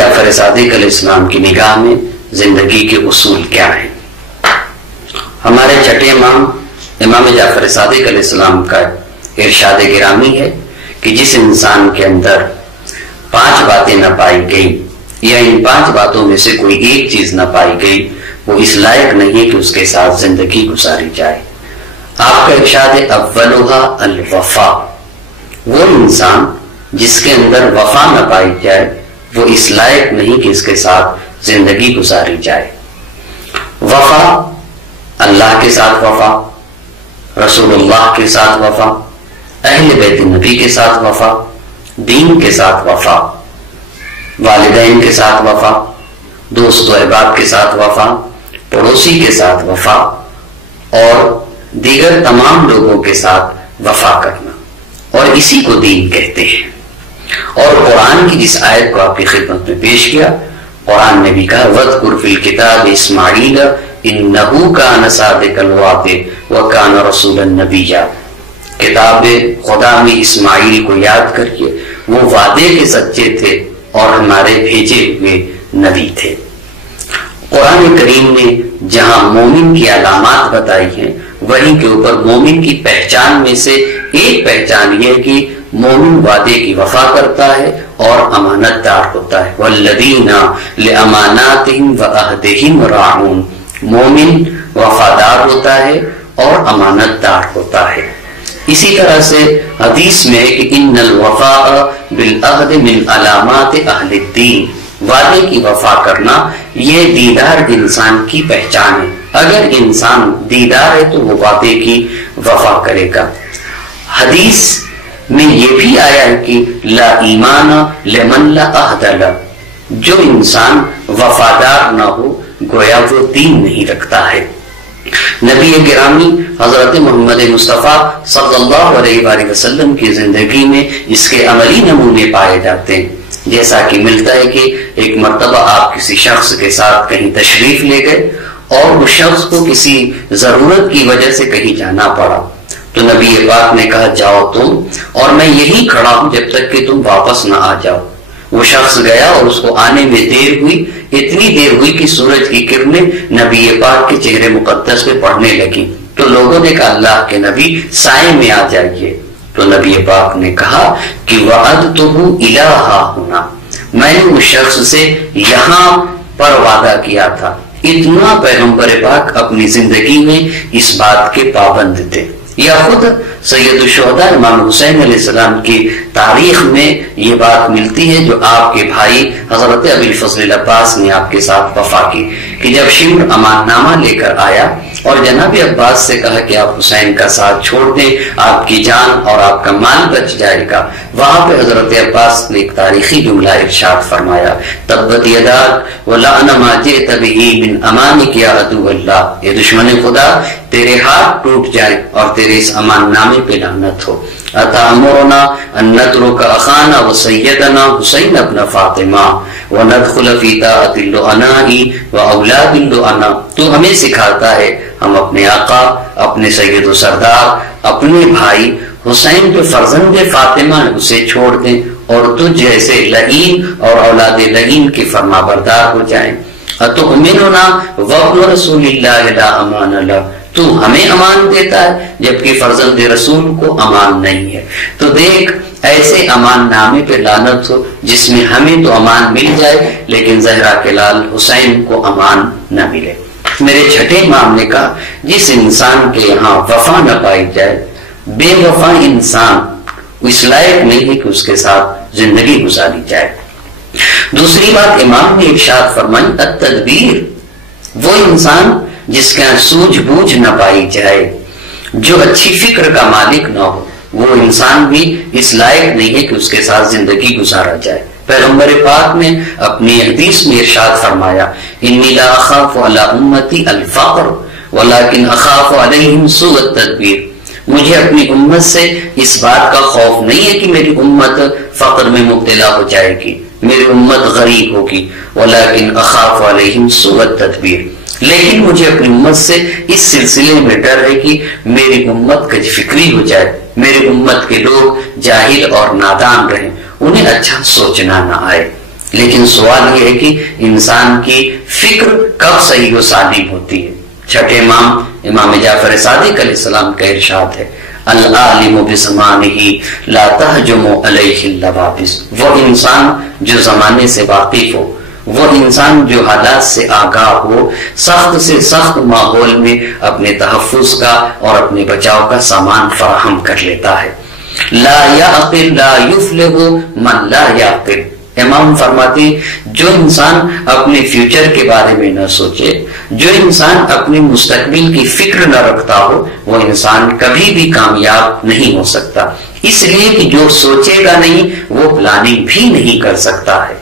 جعفر صادق علیہ السلام کی نگاہ میں زندگی کے اصول کیا ہیں؟ ہمارے چھٹے امام جعفر صادق علیہ السلام کا ارشاد گرامی ہے کہ جس انسان کے اندر 5 باتیں نہ پائی گئی یا ان 5 باتوں میں سے کوئی ایک چیز نہ پائی گئی، وہ اس لائق نہیں کہ اس کے ساتھ زندگی گزاری جائے۔ آپ کا ارشاد ہے اولھا الوفا، وہ انسان جس کے اندر وفا نہ پائی جائے وہ اس لائق نہیں کہ اس کے ساتھ زندگی گزاری جائے۔ وفا، اللہ کے ساتھ وفا، رسول اللہ کے ساتھ وفا، اہل بیت نبی کے ساتھ وفا، دین کے ساتھ وفا، والدین کے ساتھ وفا، دوست و احباب کے ساتھ وفا، پڑوسی کے ساتھ وفا اور دیگر تمام لوگوں کے ساتھ وفا کرنا، اور اسی کو دین کہتے ہیں۔ اور قرآن کی جس آیت کو آپ کی خدمت میں پیش کیا، قرآن نے بھی کہا وَاذْكُرْ فِي الْكِتَابِ إِسْمَاعِيلَ إِنَّهُ كَانَ صَادِقَ الْوَعْدِ وَكَانَ رَسُولًا نَبِيًّا، کتاب خدا میں اسماعیل کو یاد کریے، وہ وعدے کے سچے تھے اور ہمارے بھیجے ہوئے نبی تھے۔ قرآن کریم نے جہاں مومن کی علامات بتائی ہیں، وہیں کے اوپر مومن کی پہچان میں سے ایک پہچان یہ کہ مومن وعدے کی وفا کرتا ہے اور امانت دار ہوتا ہے۔ والذین لاماناتہم وعہدہم راعون، مومن وفادار ہوتا ہے اور امانت دار ہوتا ہے۔ اسی طرح سے حدیث میں کہ ان الوفاء بالعہد من علامات اہل الدین، وعدے کی وفا کرنا یہ دیدار انسان کی پہچان ہے۔ اگر انسان دیدار ہے تو وہ وعدے کی وفا کرے گا۔ حدیث میں یہ بھی آیا ہے کہ لا ایمان لمن لا عہد لہ، جو انسان وفادار نہ ہو گویا وہ دین نہیں رکھتا ہے۔ نبی گرامی حضرت محمد مصطفیٰ صلی اللہ علیہ وآلہ وسلم کی زندگی میں اس کے عملی نمونے پائے جاتے ہیں۔ جیسا کہ ملتا ہے کہ ایک مرتبہ آپ کسی شخص کے ساتھ کہیں تشریف لے گئے اور اس شخص کو کسی ضرورت کی وجہ سے کہیں جانا پڑا، تو نبی پاک نے کہا جاؤ تم اور میں یہی کھڑا ہوں جب تک کہ تم واپس نہ آ جاؤ۔ وہ شخص گیا اور اس کو آنے میں دیر ہوئی، اتنی دیر ہوئی کہ سورج کی کرنیں نبی پاک کے چہرے مقدس پہ پڑنے لگی، تو لوگوں نے کہا اللہ کے نبی سائے میں آ جائیے۔ تو نبی پاک نے کہا کہ وعدتہ الی ہاہنا، میں نے اس شخص سے یہاں پر وعدہ کیا تھا۔ اتنا پیغمبر پاک اپنی زندگی میں اس بات کے پابند تھے۔ یا خود سید الشہداء امام حسین علیہ السلام کی تاریخ میں یہ بات ملتی ہے جو آپ کے بھائی حضرت ابی الفضل عباس نے آپ کے ساتھ وفا کی کہ جب شمر امان نامہ لے کر آیا اور جناب عباس سے کہا کہ آپ حسین کا ساتھ چھوڑ دیں، آپ کی جان اور آپ کا مال بچ جائے گا، وہاں پہ حضرت عباس نے ایک تاریخی جملہ ارشاد فرمایا تبت یداک ولعن ما جئت به من امانک یا عدو اللہ، یہ دشمن خدا تیرے ہاتھ ٹوٹ جائے اور تیرے اس امان نامے پہ لعنت ہو۔ اتامرنا ان نترک اخانا وسیدنا حسین ابن فاطمہ وندخل فی طاعت اللعناء واولاد اللعناء، تو ہمیں سکھاتا ہے ہم اپنے آقا، اپنے سید و سردار، اپنے بھائی حسین جو فرزند فاطمہ ہے اسے چھوڑ دیں اور تجھ جیسے لعین اور اولاد لعین کے فرما بردار ہو جائیں۔ اتؤمننا وابن رسول اللہ لا امان لہ، تو ہمیں امان دیتا ہے جبکہ فرزند رسول کو امان نہیں ہے۔ تو دیکھ ایسے امان نامے پہ لعنت ہو جس میں ہمیں تو امان مل جائے لیکن زہرا کے لال حسین کو امان نہ ملے۔ میرے چھٹے امام نے کہا جس انسان کے یہاں وفا نہ پائی جائے، بے وفا انسان اس لائق نہیں ہے کہ اس کے ساتھ زندگی گزاری جائے۔ دوسری بات امام نے ارشاد فرمائی التدبیر، وہ انسان جس کا سوجھ بوجھ نہ پائی جائے، جو اچھی فکر کا مالک نہ ہو، وہ انسان بھی اس لائق نہیں ہے کہ اس کے ساتھ زندگی گزارا جائے۔ پیغمبر پاک نے اپنی حدیث میں ارشاد فرمایا انی لا اخاف علی امتی الفقر ولکن اخاف علیہم سوء التدبیر، مجھے اپنی امت سے اس بات کا خوف نہیں ہے کہ میری امت فقر میں مبتلا ہو جائے گی، میری امت غریب ہوگی، ولیکن اخاف علیہم سوء التدبیر، لیکن مجھے اپنی امت سے اس سلسلے میں ڈر ہے کہ میری امت کج فکری ہو جائے، میری امت کے لوگ جاہل اور نادان رہیں، انہیں اچھا سوچنا نہ آئے۔ لیکن سوال یہ ہے کہ انسان کی فکر کب صحیح و سالم ہوتی ہے؟ چھٹے امام امام جعفر صادق علیہ السلام کا ارشاد ہے العالم بزمانہ لا تہجم علیہ اللوابس، وہ انسان جو زمانے سے واقف ہو، وہ انسان جو حالات سے آگاہ ہو، سخت سے سخت ماحول میں اپنے تحفظ کا اور اپنے بچاؤ کا سامان فراہم کر لیتا ہے۔ لا یعقل لا یفلح من لا یعقل، امام فرماتے جو انسان اپنے فیوچر کے بارے میں نہ سوچے، جو انسان اپنے مستقبل کی فکر نہ رکھتا ہو، وہ انسان کبھی بھی کامیاب نہیں ہو سکتا، اس لیے کہ جو سوچے گا نہیں وہ پلاننگ بھی نہیں کر سکتا ہے۔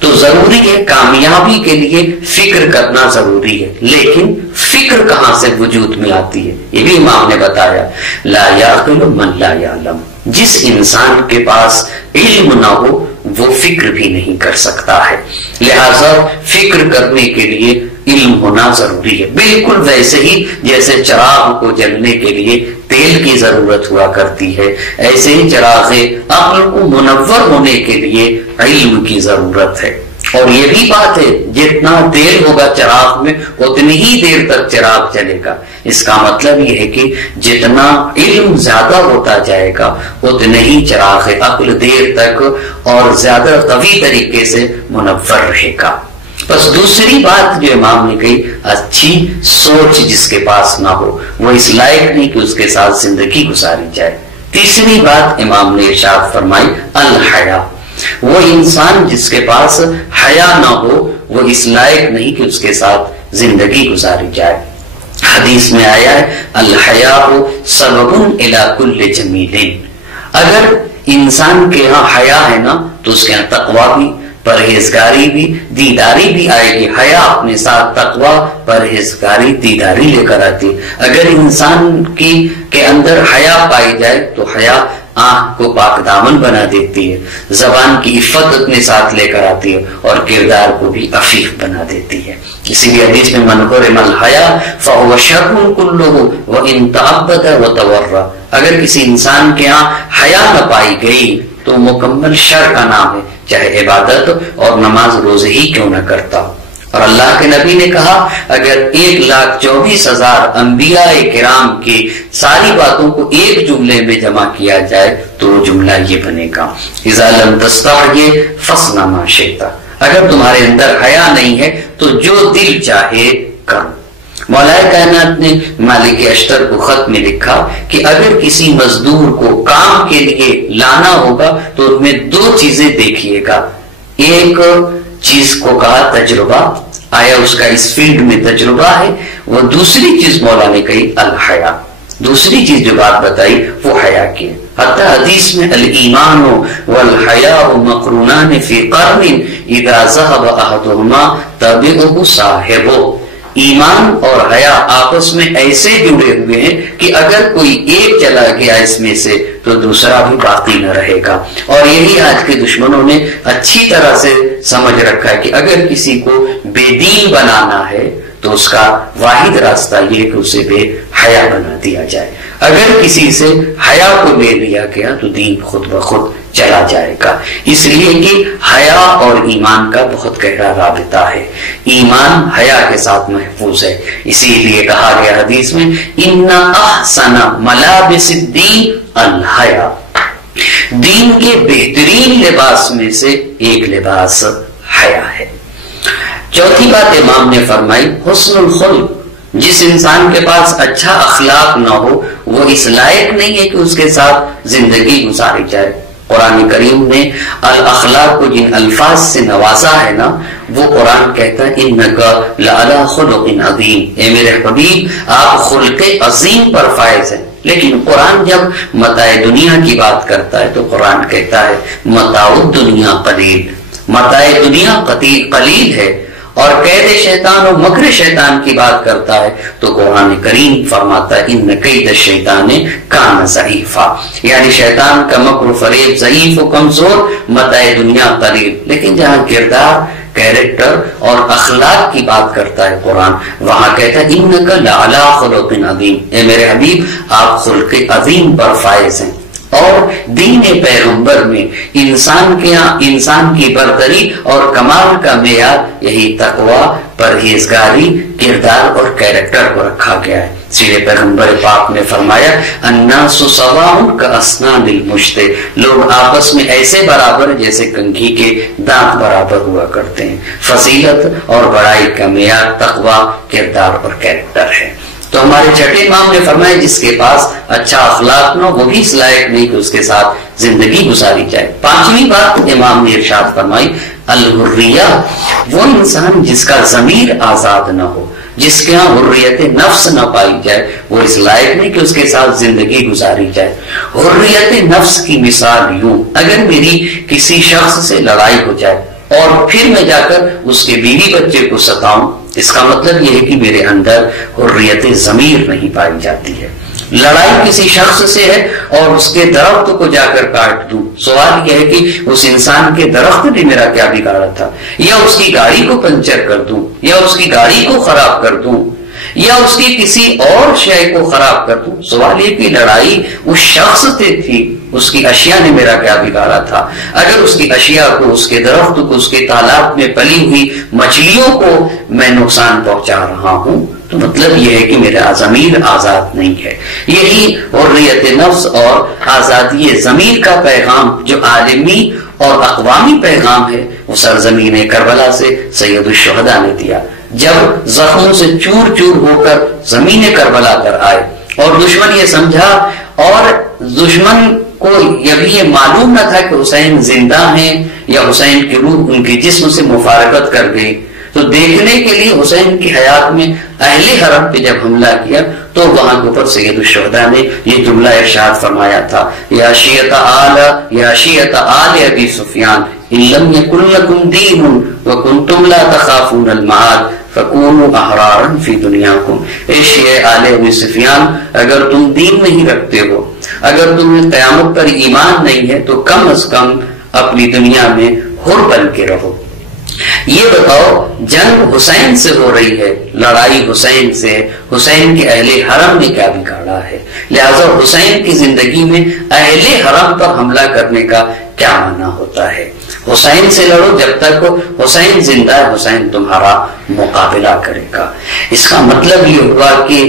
تو ضروری ہے، کامیابی کے لیے فکر کرنا ضروری ہے، لیکن فکر کہاں سے وجود میں آتی ہے؟ یہ بھی امام نے بتایا لا یعقل من لا یعلم، جس انسان کے پاس علم نہ ہو وہ فکر بھی نہیں کر سکتا ہے، لہذا فکر کرنے کے لیے علم ہونا ضروری ہے۔ بالکل ویسے ہی جیسے چراغ کو جلنے کے لیے تیل کی ضرورت ہوا کرتی ہے، ایسے ہی چراغ عقل کو منور ہونے کے لیے علم کی ضرورت ہے۔ اور یہ بھی بات ہے جتنا تیل ہوگا چراغ میں اتنی ہی دیر تک چراغ چلے گا، اس کا مطلب یہ ہے کہ جتنا علم زیادہ ہوتا جائے گا اتنے ہی چراغ عقل دیر تک اور زیادہ قوی طریقے سے منور رہے گا۔ بس دوسری بات جو امام نے کہی، اچھی سوچ جس کے پاس نہ ہو وہ اس لائق نہیں کہ اس کے ساتھ زندگی گزاری جائے۔ تیسری بات امام نے ارشاد فرمائی الحیا، وہ انسان جس کے پاس حیا نہ ہو وہ اس لائق نہیں کہ اس کے ساتھ زندگی گزاری جائے۔ حدیث میں آیا ہے الحیاء سبب الی کل جمیل، اگر انسان کے ہاں حیا ہے نا تو اس کے ہاں تقوی بھی، پرہیزگاری بھی، دیداری بھی آئے گی۔ حیا اپنے ساتھ تقوی، پرہیزگاری، دیداری لے کر آتی ہے۔ اگر انسان کے اندر حیا پائی جائے تو حیا آنکھ کو پاک دامن بنا دیتی ہے، زبان کی عفت اپنے ساتھ لے کر آتی ہے اور کردار کو بھی عفیف بنا دیتی ہے۔ اسی لیے حدیث میں من حرم الحیا فهو شر كله وان تعبد وتورع، اگر کسی انسان کے ہاں حیا نہ پائی گئی تو مکمل شر کا نام ہے، چاہے عبادت اور نماز روزے ہی کیوں نہ کرتا ہو۔ اور اللہ کے نبی نے کہا اگر 1,24,000 انبیاء کرام کی ساری باتوں کو ایک جملے میں جمع کیا جائے تو جملہ یہ بنے گا اذا لم تستحی فاصنع ما شئت، اگر تمہارے اندر حیا نہیں ہے تو جو دل چاہے کرو۔ مولا کائنات نے مالک اشتر کو خط میں لکھا کہ اگر کسی مزدور کو کام کے لیے لانا ہوگا تو ان میں 2 چیزیں دیکھیے گا، ایک چیز کو کہا تجربہ، آیا اس کا اس فیلڈ میں تجربہ ہے، وہ دوسری چیز مولا نے کہی الحیا، دوسری چیز جو بات بتائی وہ حیا کی ہے۔ حتی حدیث میں الایمان والحیاء مقرونان فی قرن اذا ذهب احدهما تبعه صاحبه، ایمان اور حیا آپس میں ایسے جڑے ہوئے ہیں کہ اگر کوئی ایک چلا گیا اس میں سے تو دوسرا بھی باقی نہ رہے گا۔ اور یہی آج کے دشمنوں نے اچھی طرح سے سمجھ رکھا ہے کہ اگر کسی کو بے دین بنانا ہے تو اس کا واحد راستہ یہ کہ اسے بے حیا بنا دیا جائے، اگر کسی سے حیا کو لے لیا گیا تو دین خود بخود چلا جائے گا۔ اس لیے کہ حیا اور ایمان کا بہت گہرا رابطہ ہے، ایمان حیا کے ساتھ محفوظ ہے، اسی لیے کہا گیا حدیث میں ان احسن ملابس الدین الحیا، دین کے بہترین لباس میں سے ایک لباس حیا ہے۔ چوتھی بات امام نے فرمائی حسن الخلق، جس انسان کے پاس اچھا اخلاق نہ ہو وہ اس لائق نہیں ہے کہ اس کے ساتھ زندگی گزاری جائے۔ قرآن کریم نے الاخلاق کو جن الفاظ سے نوازا ہے نا، وہ قرآن کہتا ہے انکا لعلی خلق عظیم، اے میرے حبیب آپ خلق عظیم پر فائز ہیں۔ لیکن قرآن جب متاع دنیا کی بات کرتا ہے تو قرآن کہتا ہے متاع الدنیا قلیل، متاع دنیا قلیل ہے، اور قید شیطان و مکر شیطان کی بات کرتا ہے تو قرآن کریم فرماتا ہے ان کید الشیطان کان ضعیفا، یعنی شیطان کا مکر و فریب ضعیف و کمزور، متاع دنیا قلیل۔ لیکن جہاں کردار، کیریکٹر اور اخلاق کی بات کرتا ہے قرآن، وہاں کہتا ہے انک لعلی خلق عظیم، اے میرے حبیب آپ خلق عظیم پر فائز ہیں۔ اور دین پیغمبر میں انسان کے یہاں انسان کی برتری اور کمال کا معیار یہی تقوی، پرہیزگاری، کردار اور کیریکٹر کو رکھا گیا ہے۔ سیرے پیغمبر پاک نے فرمایا الناس سواء کاسنان المشط، لوگ آپس میں ایسے برابر جیسے کنگھی کے دانت برابر ہوا کرتے ہیں۔ فضیلت اور بڑائی کا معیار تقوی، کردار اور کیریکٹر ہے۔ تو ہمارے چھٹے امام نے فرمایا جس کے پاس اچھا اخلاق نہ وہ بھی اس لائق نہیں کہ اس کے ساتھ زندگی گزاری جائے۔ پانچویں بات امام نے ارشاد فرمائی الحریہ، وہ انسان جس کا ضمیر آزاد نہ ہو، جس کے ہاں حریت نفس نہ پائی جائے، وہ اس لائق نہیں کہ اس کے ساتھ زندگی گزاری جائے۔ حریت نفس کی مثال یوں، اگر میری کسی شخص سے لڑائی ہو جائے اور پھر میں جا کر اس کے بیوی بچے کو ستاؤں، اس کا مطلب یہ ہے کہ میرے اندر حریت ضمیر نہیں پائی جاتی ہے۔ لڑائی کسی شخص سے ہے اور اس کے درخت کو جا کر کاٹ دوں، سوال یہ ہے کہ اس انسان کے درخت نے میرا کیا بگاڑا تھا، یا اس کی گاڑی کو پنچر کر دوں، یا اس کی گاڑی کو خراب کر دوں، یا اس کی کسی اور شے کو خراب کر دوں، سوال یہ کہ لڑائی اس شخص سے تھی، اس کی اشیاء نے میرا کیا بگاڑا تھا۔ اگر اس کی اشیاء کو، اس کے درخت کو، اس کے تالاب میں پلی ہوئی مچھلیوں کو میں نقصان پہنچا رہا ہوں تو مطلب یہ ہے کہ میرا ضمیر آزاد نہیں ہے۔ یہی حریت نفس اور آزادی ضمیر کا پیغام جو عالمی اور اقوامی پیغام ہے وہ سرزمین کربلا سے سید الشہداء نے دیا، جب زخموں سے چور چور ہو کر زمین کربلا پر آئے اور دشمن یہ سمجھا، اور دشمن کو یہ معلوم نہ تھا کہ حسین زندہ ہیں یا حسین کی روح ان کے جسم سے مفارقت کر گئی، تو دیکھنے کے لیے حسین کی حیات میں اہل حرم پہ جب حملہ کیا تو وہاں کے اوپر سید الشہداء نے یہ جملہ ارشاد فرمایا تھا یا شیعۃ آل ابی سفیان ان لم یکن لکم دین وکنتم لا تخافون المعاد فکونوا احرارا فی دنیاکم، اے شیعہ آل ابی سفیان اگر تم دین نہیں رکھتے ہو، اگر تمہیں قیامت پر ایمان نہیں ہے تو کم از کم اپنی دنیا میں حر بن کے رہو۔ یہ بتاؤ جنگ حسین سے ہو رہی ہے، لڑائی حسین سے، حسین کے اہل حرم نے کیا بگاڑا ہے، لہذا حسین کی زندگی میں اہل حرم پر حملہ کرنے کا کیا معنی ہوتا ہے۔ حسین سے لڑو جب تک حسین زندہ ہے، حسین تمہارا مقابلہ کرے گا۔ اس کا مطلب یہ ہوا کہ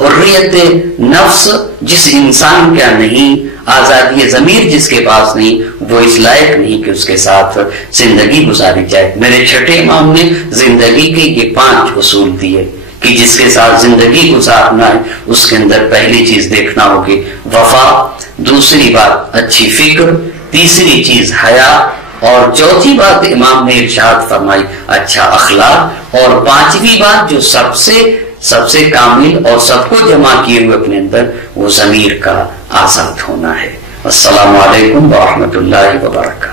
حریت نفس جس انسان کا نہیں، آزادی ضمیر جس کے پاس نہیں، وہ اس لائق نہیں کہ اس کے ساتھ زندگی گزاری جائے۔ میرے چھٹے امام نے زندگی کے یہ 5 اصول دیے کہ جس کے ساتھ زندگی گزارنا ہے اس کے اندر پہلی چیز دیکھنا ہوگی وفا، دوسری بات اچھی فکر، تیسری چیز حیا، اور چوتھی بات امام نے ارشاد فرمائی اچھا اخلاق، اور پانچویں بات جو سب سے کامل اور سب کو جمع کیے ہوئے اپنے اندر وہ ضمیر کا آزاد ہونا ہے۔ السلام علیکم ورحمۃ اللہ وبرکاتہ۔